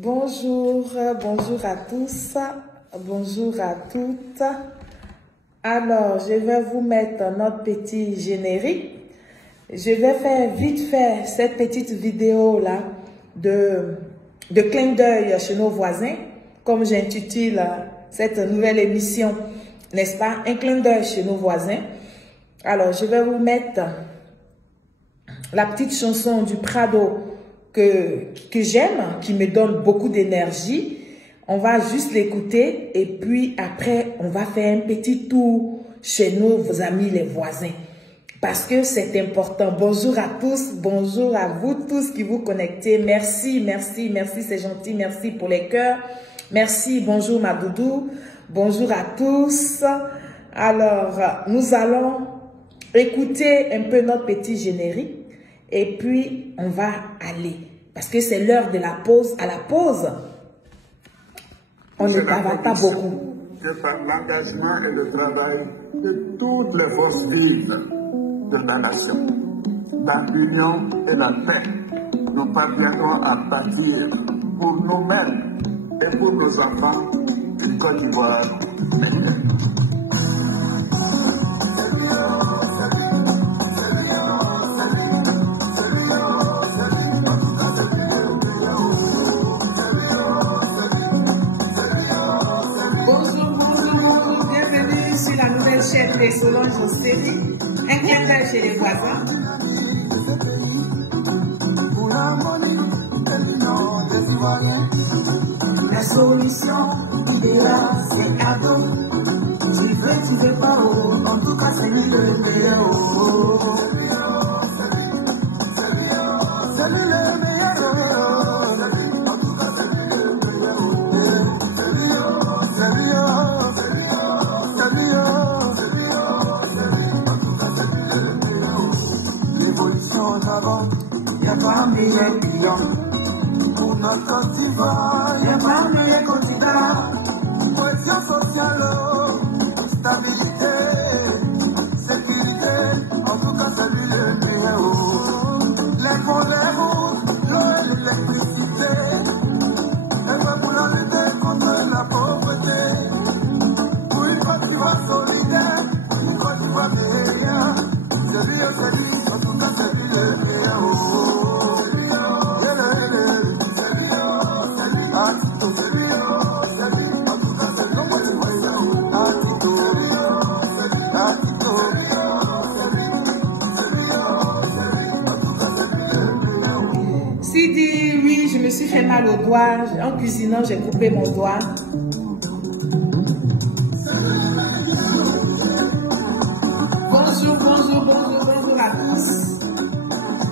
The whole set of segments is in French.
Bonjour, bonjour à tous, bonjour à toutes. Alors, je vais vous mettre notre petit générique. Je vais faire vite fait cette petite vidéo là de clin d'œil chez nos voisins, comme j'intitule cette nouvelle émission, n'est-ce pas? Un clin d'œil chez nos voisins. Alors, je vais vous mettre la petite chanson du Prado que j'aime, qui me donne beaucoup d'énergie. On va juste l'écouter et puis après, on va faire un petit tour chez nos amis les voisins. Parce que c'est important. Bonjour à tous, bonjour à vous tous qui vous connectez. Merci, merci, merci, c'est gentil. Merci pour les cœurs. Merci, bonjour ma doudou. Bonjour à tous. Alors, nous allons écouter un peu notre petit générique. Et puis, on va aller. Parce que c'est l'heure de la pause. À la pause, on ne travaille pas beaucoup. Que par l'engagement et le travail de toutes les forces vives de la nation, dans l'union et la paix, nous parviendrons à bâtir pour nous-mêmes et pour nos enfants une Côte d'Ivoire meilleure. Chaîne des Solange Série, un clin d'œil chez les voisins. La solution idéale, c'est cadeau. Tu veux pas, oh, en tout cas, c'est lui le meilleur. C'est lui le meilleur. Il n'y a pas un meilleur client pour notre Côte d'Ivoire. Il n'y a pas un meilleur candidat. Cohésion sociale, stabilité, sécurité. En tout cas, c'est lui le meilleur. Les colères, l'eau, l'électricité. Et même pour la lutte contre la pauvreté. Pour une Côte d'Ivoire solidaire, une Côte d'Ivoire meilleure. C'est lui, en tout cas, c'est lui le meilleur. Si dit oui, je me suis fait mal au doigt, en cuisinant, j'ai coupé mon doigt. Bonjour, bonjour, bonjour, bonjour à tous.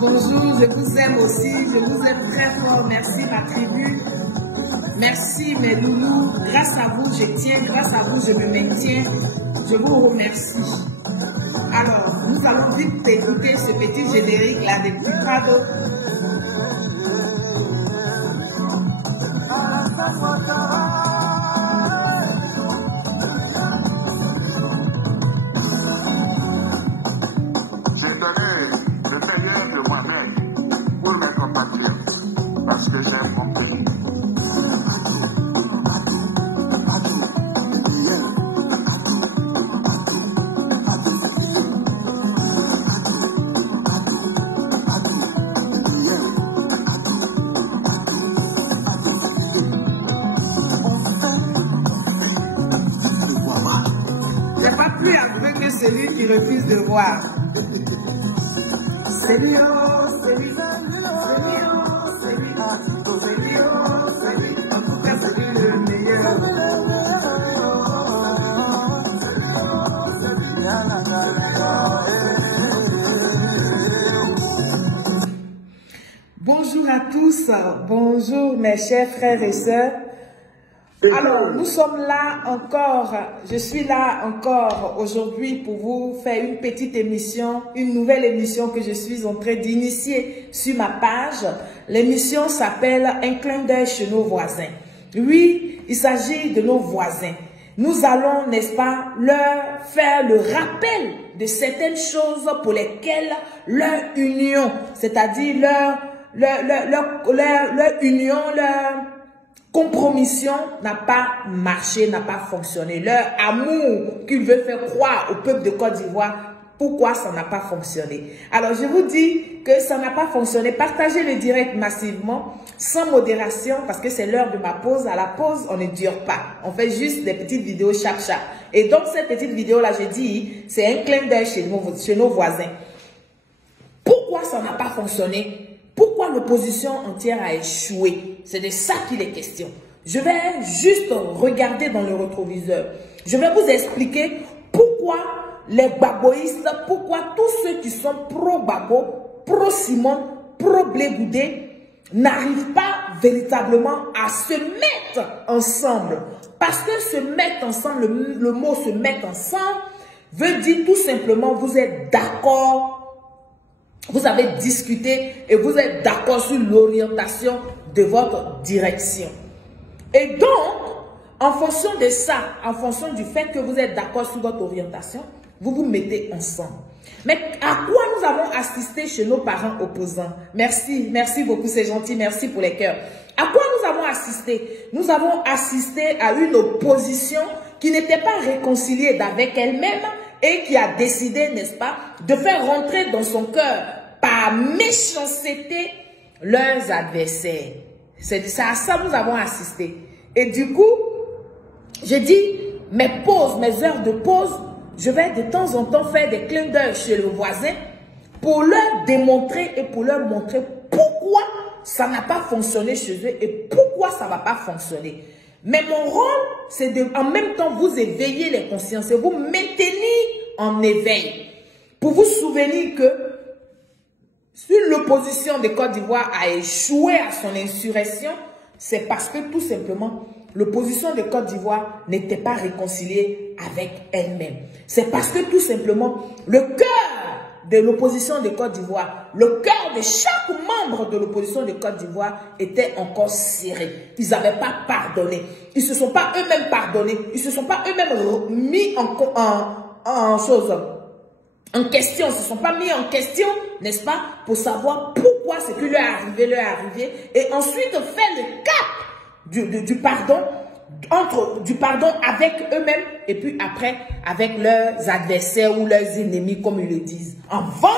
Bonjour, je vous aime aussi, je vous aime très fort. Merci ma tribu. Merci mes loulous. Grâce à vous, je tiens. Grâce à vous, je me maintiens. Je vous remercie. Alors, nous allons vite écouter ce petit générique là des petits Prado. J'ai donné le meilleur de moi-même pour mes compatriotes parce que j'aime mon pays. C'est pas plus aveugle que celui qui refuse de voir. C'est lui, c'est lui, c'est lui, c'est lui, c'est lui, en tout cas c'est lui le meilleur. Bonjour à tous, bonjour mes chers frères et sœurs. Alors, nous sommes là encore, je suis là encore aujourd'hui pour vous faire une petite émission, une nouvelle émission que je suis en train d'initier sur ma page. L'émission s'appelle Un clin d'œil chez nos voisins. Oui, il s'agit de nos voisins. Nous allons, n'est-ce pas, leur faire le rappel de certaines choses pour lesquelles leur union, c'est-à-dire leur union, compromission n'a pas marché, n'a pas fonctionné. Leur amour qu'ils veulent faire croire au peuple de Côte d'Ivoire, pourquoi ça n'a pas fonctionné? Alors, je vous dis que ça n'a pas fonctionné. Partagez le direct massivement, sans modération, parce que c'est l'heure de ma pause. À la pause, on ne dure pas. On fait juste des petites vidéos chaque. Et donc, cette petite vidéo-là, j'ai dit, c'est un clin d'œil chez nos voisins. Pourquoi ça n'a pas fonctionné? Pourquoi l'opposition entière a échoué? C'est de ça qu'il est question. Je vais juste regarder dans le rétroviseur. Je vais vous expliquer pourquoi les baboïstes, pourquoi tous ceux qui sont pro-Babo, pro-Simon, pro-Blé Goudé n'arrivent pas véritablement à se mettre ensemble. Parce que se mettre ensemble, le mot se mettre ensemble veut dire tout simplement vous êtes d'accord, vous avez discuté et vous êtes d'accord sur l'orientation de votre direction. Et donc, en fonction de ça, en fonction du fait que vous êtes d'accord sur votre orientation, vous vous mettez ensemble. Mais à quoi nous avons assisté chez nos parents opposants? Merci, merci beaucoup, c'est gentil, merci pour les cœurs. À quoi nous avons assisté? Nous avons assisté à une opposition qui n'était pas réconciliée avec elle-même et qui a décidé, n'est-ce pas, de faire rentrer dans son cœur par méchanceté leurs adversaires. C'est à ça que nous avons assisté. Et du coup, je dis, mes pauses, mes heures de pause, je vais de temps en temps faire des clins d'œil chez le voisin pour leur démontrer et pour leur montrer pourquoi ça n'a pas fonctionné chez eux et pourquoi ça ne va pas fonctionner. Mais mon rôle, c'est de, en même temps, vous éveiller les consciences et vous maintenir en éveil. Pour vous souvenir que si l'opposition de Côte d'Ivoire a échoué à son insurrection, c'est parce que tout simplement, l'opposition de Côte d'Ivoire n'était pas réconciliée avec elle-même. C'est parce que tout simplement, le cœur de l'opposition de Côte d'Ivoire, le cœur de chaque membre de l'opposition de Côte d'Ivoire était encore serré. Ils n'avaient pas pardonné. Ils ne se sont pas eux-mêmes pardonnés. Ils ne se sont pas eux-mêmes mis en question. Ils ne se sont pas mis en question, n'est-ce pas, pour savoir pourquoi ce qui leur est arrivé, et ensuite faire le cap du pardon, du pardon avec eux-mêmes et puis après avec leurs adversaires ou leurs ennemis, comme ils le disent. Avant,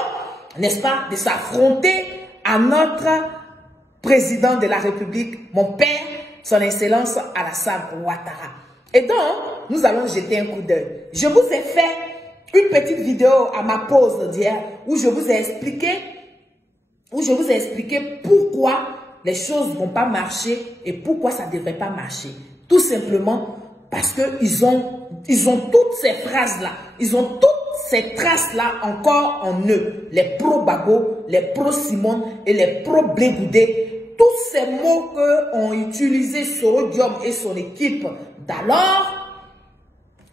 n'est-ce pas, de s'affronter à notre président de la République, mon père, son excellence Alassane Ouattara. Et donc, nous allons jeter un coup d'œil. Je vous ai fait une petite vidéo à ma pause d'hier où je vous ai expliqué pourquoi les choses ne vont pas marcher et pourquoi ça ne devrait pas marcher. Tout simplement parce qu'ils ont toutes ces phrases-là, ils ont toutes ces traces-là encore en eux. Les pro-Babo, les pro-Simon et les pro-Blé Goudé. Tous ces mots qu'ont utilisé Soro Diom et son équipe d'alors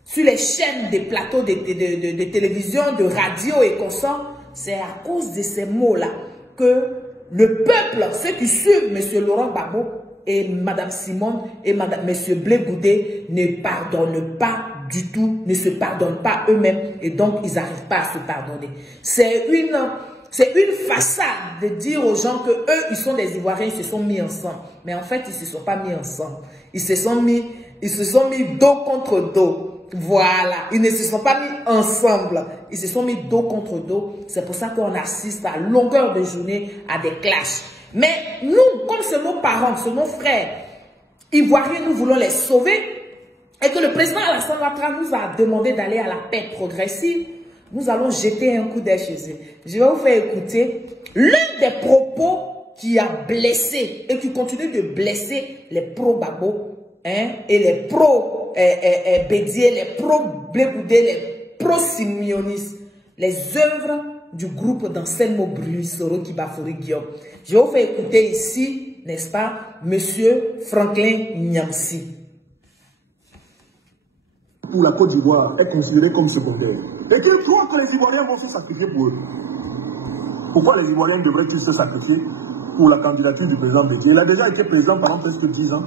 sur les chaînes des plateaux de télévision, de radio et consorts, c'est à cause de ces mots-là que le peuple, ceux qui suivent M. Laurent Gbagbo et Mme Simone et M. Blé Goudé ne pardonnent pas du tout, ne se pardonnent pas eux-mêmes et donc ils n'arrivent pas à se pardonner. C'est une façade de dire aux gens que eux, ils sont des Ivoiriens, ils se sont mis ensemble. Mais en fait, ils ne se sont pas mis ensemble. Ils se sont mis dos contre dos. Voilà, ils ne se sont pas mis ensemble, ils se sont mis dos contre dos. C'est pour ça qu'on assiste à longueur de journée à des clashs. Mais nous, comme c'est nos parents, c'est nos frères ivoiriens, nous voulons les sauver. Et que le président Alassane Ouattara nous a demandé d'aller à la paix progressive. Nous allons jeter un coup d'œil chez eux. Je vais vous faire écouter l'un des propos qui a blessé et qui continue de blesser les pro-Babo et les pro-Bédier, les pro-Blé Goudé, les pro-Simionistes, les œuvres du groupe d'enseignement Brûlis Soro Kibafori Guillaume. Je vais vous faire écouter ici, n'est-ce pas, Monsieur Franklin Nyansi. Pour la Côte d'Ivoire est considéré comme secondaire. Et qu'ils croient que les Ivoiriens vont se sacrifier pour eux. Pourquoi les Ivoiriens devraient-ils se sacrifier pour la candidature du président Bédier? Il a déjà été président pendant presque 10 ans.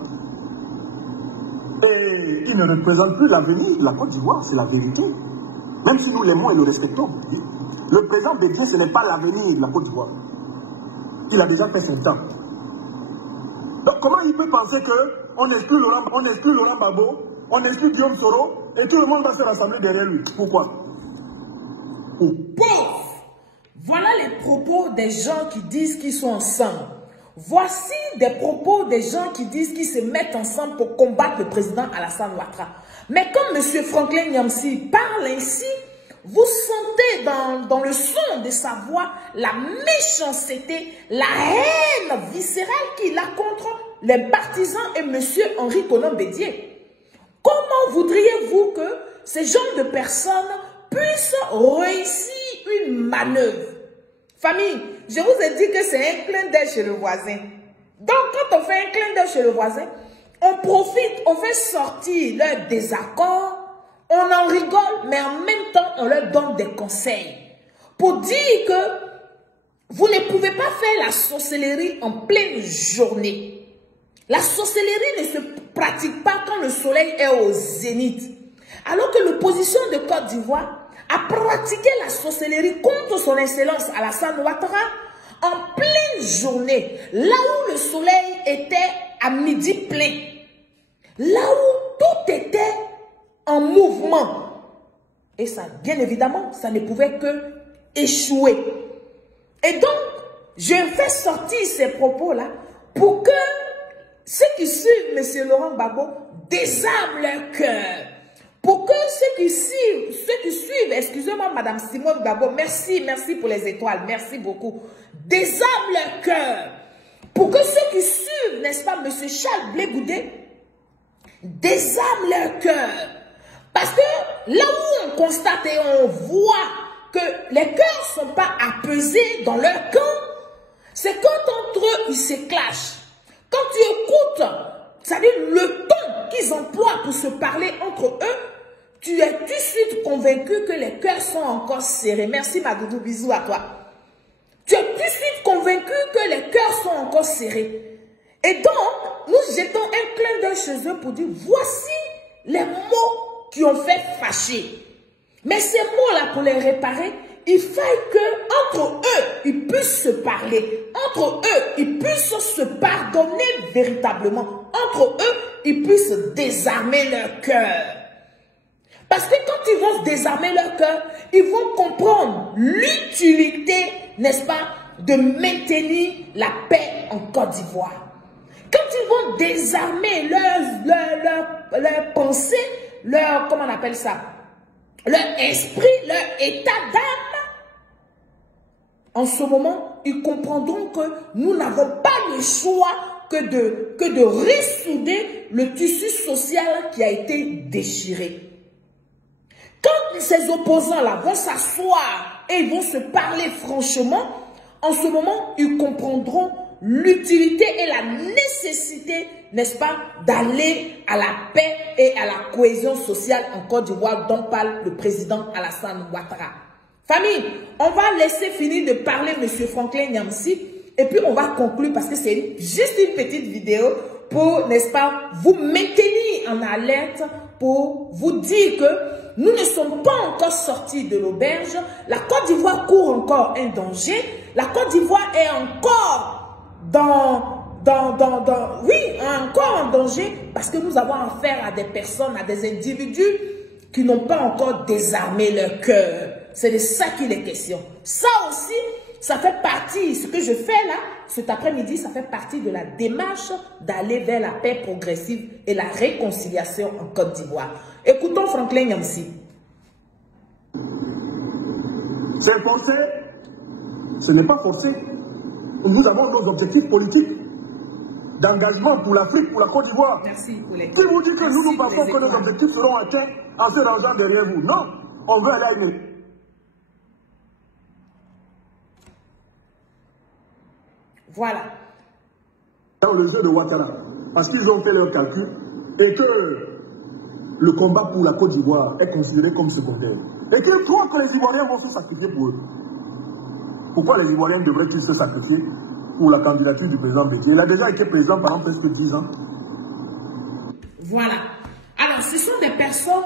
Et il ne représente plus l'avenir de la Côte d'Ivoire, c'est la vérité. Même si nous l'aimons et le respectons. Le président Bédier, ce n'est pas l'avenir de la Côte d'Ivoire. Il a déjà fait son temps. Donc comment il peut penser que on exclut Laurent Gbagbo, on exclut Guillaume Soro, et tout le monde va se rassembler derrière lui. Pourquoi? Pauvre! Voilà les propos des gens qui disent qu'ils sont ensemble. Voici des propos des gens qui disent qu'ils se mettent ensemble pour combattre le président Alassane Ouattara. Mais comme M. Franklin Nyamsi parle ainsi, vous sentez dans le son de sa voix la méchanceté, la haine viscérale qu'il a contre les partisans et M. Henri Konan Bédié. Comment voudriez-vous que ces genre de personnes puissent réussir une manœuvre? Famille, je vous ai dit que c'est un clin d'œil chez le voisin. Donc, quand on fait un clin d'œil chez le voisin, on profite, on fait sortir leur désaccord, on en rigole, mais en même temps, on leur donne des conseils. Pour dire que vous ne pouvez pas faire la sorcellerie en pleine journée. La sorcellerie ne se pratique pas quand le soleil est au zénith. Alors que l'opposition de Côte d'Ivoire a pratiqué la sorcellerie contre son excellence Alassane Ouattara en pleine journée, là où le soleil était à midi plein, là où tout était en mouvement. Et ça, bien évidemment, ça ne pouvait que échouer. Et donc, je fais sortir ces propos-là pour que ceux qui suivent M. Laurent Gbagbo désarment leur cœur. Pour que ceux qui suivent, excusez-moi, Madame Simone Gbagbo, merci pour les étoiles, merci beaucoup, désarment leur cœur. Pour que ceux qui suivent, n'est-ce pas, M. Charles Blé Goudé, désarment leur cœur. Parce que là où on constate et on voit que les cœurs ne sont pas apaisés dans leur camp, c'est quand entre eux, ils se clashent. Quand tu écoutes, c'est-à-dire le ton qu'ils emploient pour se parler entre eux, tu es tout de suite convaincu que les cœurs sont encore serrés. Merci Madoudou, bisous à toi. Tu es tout de suite convaincu que les cœurs sont encore serrés. Et donc, nous jetons un clin d'œil chez eux pour dire, voici les mots qui ont fait fâcher. Mais ces mots-là, pour les réparer, il faille que entre eux, ils puissent se parler. Entre eux, ils puissent se pardonner véritablement. Entre eux, ils puissent désarmer leur cœur. Parce que quand ils vont désarmer leur cœur, ils vont comprendre l'utilité, n'est-ce pas, de maintenir la paix en Côte d'Ivoire. Quand ils vont désarmer leur pensée, leur, comment on appelle ça, leur esprit, leur état d'âme, en ce moment, ils comprendront que nous n'avons pas le choix que de ressouder le tissu social qui a été déchiré. Quand ces opposants-là vont s'asseoir et ils vont se parler franchement, en ce moment, ils comprendront l'utilité et la nécessité, n'est-ce pas, d'aller à la paix et à la cohésion sociale en Côte d'Ivoire dont parle le président Alassane Ouattara. Famille, on va laisser finir de parler M. Franklin Nyamsi et puis on va conclure parce que c'est juste une petite vidéo pour, n'est-ce pas, vous maintenir en alerte, pour vous dire que nous ne sommes pas encore sortis de l'auberge. La Côte d'Ivoire court encore un danger. La Côte d'Ivoire est encore encore en danger parce que nous avons affaire à des personnes, à des individus qui n'ont pas encore désarmé leur cœur. C'est de ça qu'il est question. Ça aussi, ça fait partie, ce que je fais là, cet après-midi, ça fait partie de la démarche d'aller vers la paix progressive et la réconciliation en Côte d'Ivoire. Écoutons Franklin Nyamsi. C'est forcé. Ce n'est pas forcé. Nous avons nos objectifs politiques d'engagement pour l'Afrique, pour la Côte d'Ivoire. Merci pour les... Qui vous dit que nous pensons que nos objectifs seront atteints en se rangeant derrière vous? Non, on veut aller à une... Voilà. Dans le jeu de Ouattara, parce qu'ils ont fait leur calcul et que le combat pour la Côte d'Ivoire est considéré comme secondaire. Et qu'ils croient que les Ivoiriens vont se sacrifier pour eux. Pourquoi les Ivoiriens devraient-ils se sacrifier pour la candidature du président Bédié? Il a déjà été président pendant presque 10 ans. Voilà. Alors, ce sont des personnes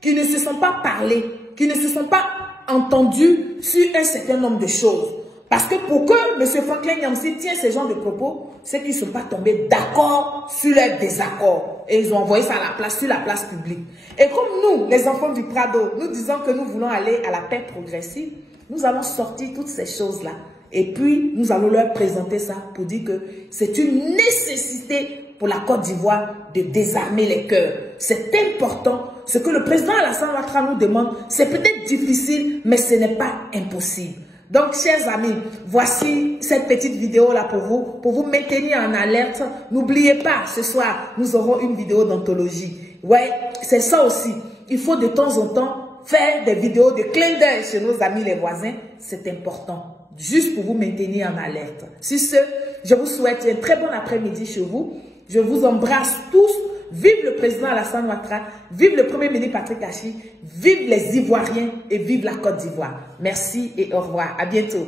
qui ne se sont pas parlé, qui ne se sont pas entendues sur un certain nombre de choses. Parce que pour que M. Franklin Nyamsi tienne ce genre de propos, c'est qu'ils ne sont pas tombés d'accord sur leur désaccord. Et ils ont envoyé ça à la place, sur la place publique. Et comme nous, les enfants du Prado, nous disons que nous voulons aller à la paix progressive, nous allons sortir toutes ces choses-là. Et puis, nous allons leur présenter ça pour dire que c'est une nécessité pour la Côte d'Ivoire de désarmer les cœurs. C'est important. Ce que le président Alassane Ouattara nous demande, c'est peut-être difficile, mais ce n'est pas impossible. Donc, chers amis, voici cette petite vidéo-là pour vous maintenir en alerte. N'oubliez pas, ce soir, nous aurons une vidéo d'anthologie. Ouais, c'est ça aussi. Il faut de temps en temps faire des vidéos de clin d'œil chez nos amis les voisins. C'est important. Juste pour vous maintenir en alerte. Sur ce, je vous souhaite un très bon après-midi chez vous. Je vous embrasse tous. Vive le président Alassane Ouattara, vive le premier ministre Patrick Achi, vive les Ivoiriens et vive la Côte d'Ivoire. Merci et au revoir. À bientôt.